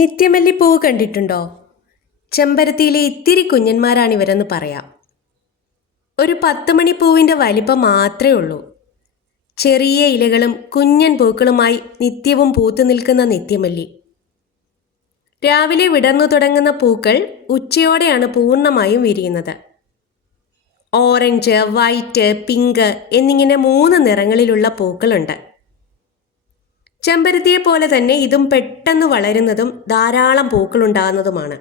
നിത്യമല്ലിപ്പൂവ് കണ്ടിട്ടുണ്ടോ? ചെമ്പരത്തിയിലെ ഇത്തിരി കുഞ്ഞന്മാരാണിവരെന്ന് പറയാം. ഒരു 10 മണിപ്പൂവിൻ്റെ വലിപ്പം മാത്രമേ ഉള്ളൂ. ചെറിയ ഇലകളും കുഞ്ഞൻ പൂക്കളുമായി നിത്യവും പൂത്തു നിൽക്കുന്ന നിത്യമല്ലി. രാവിലെ വിടർന്നു തുടങ്ങുന്ന പൂക്കൾ ഉച്ചയോടെയാണ് പൂർണ്ണമായും വിരിയുന്നത്. ഓറഞ്ച്, വൈറ്റ്, പിങ്ക് എന്നിങ്ങനെ 3 നിറങ്ങളിലുള്ള പൂക്കളുണ്ട്. ചെമ്പരത്തിയെ പോലെ തന്നെ ഇതും പെട്ടെന്ന് വളരുന്നതും ധാരാളം പൂക്കളുണ്ടാകുന്നതുമാണ്.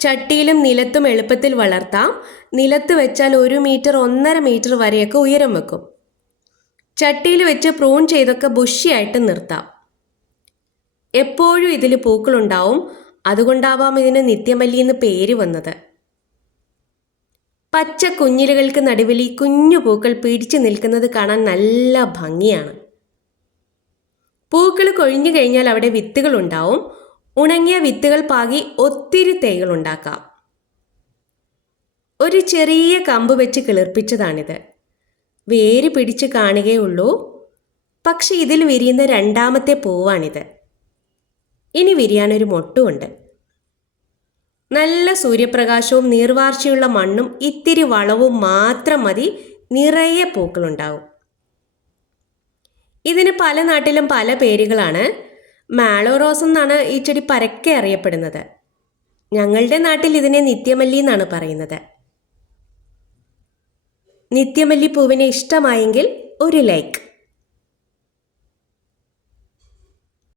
ചട്ടിയിലും നിലത്തും എളുപ്പത്തിൽ വളർത്താം. നിലത്ത് വെച്ചാൽ 1 മീറ്റർ 1.5 മീറ്റർ വരെയൊക്കെ ഉയരം വെക്കും. ചട്ടിയിൽ വെച്ച് പ്രൂൺ ചെയ്തൊക്കെ ബുഷിയായിട്ട് നിർത്താം. എപ്പോഴും ഇതിൽ പൂക്കളുണ്ടാവും. അതുകൊണ്ടാവാം ഇതിന് നിത്യമല്ലി എന്ന് പേര് വന്നത്. പച്ച കുഞ്ഞിലകൾക്ക് നടുവിൽ ഈ കുഞ്ഞു പൂക്കൾ പിടിച്ചു നിൽക്കുന്നത് കാണാൻ നല്ല ഭംഗിയാണ്. പൂക്കൾ കൊഴിഞ്ഞു കഴിഞ്ഞാൽ അവിടെ വിത്തുകൾ ഉണ്ടാവും. ഉണങ്ങിയ വിത്തുകൾ പാകി ഒത്തിരി തൈകൾ ഉണ്ടാക്കാം. ഒരു ചെറിയ കമ്പ് വെച്ച് കിളിർപ്പിച്ചതാണിത്. വേര് പിടിച്ച് കാണുകയുള്ളൂ. പക്ഷെ ഇതിൽ വിരിയുന്ന 2ാമത്തെ പൂവാണിത്. ഇനി വിരിയാനൊരു മൊട്ടുമുണ്ട്. നല്ല സൂര്യപ്രകാശവും നീർവാർച്ചയുള്ള മണ്ണും ഇത്തിരി വളവും മാത്രം മതി, നിറയെ പൂക്കളുണ്ടാവും. ഇതിന് പല നാട്ടിലും പല പേരുകളാണ്. മാളോ റോസ് എന്നാണ് ഈ ചെടി പരക്കെ അറിയപ്പെടുന്നത്. ഞങ്ങളുടെ നാട്ടിൽ ഇതിനെ നിത്യമല്ലി എന്നാണ് പറയുന്നത്. നിത്യമല്ലി പൂവിനെ ഇഷ്ടമായെങ്കിൽ ഒരു ലൈക്ക്.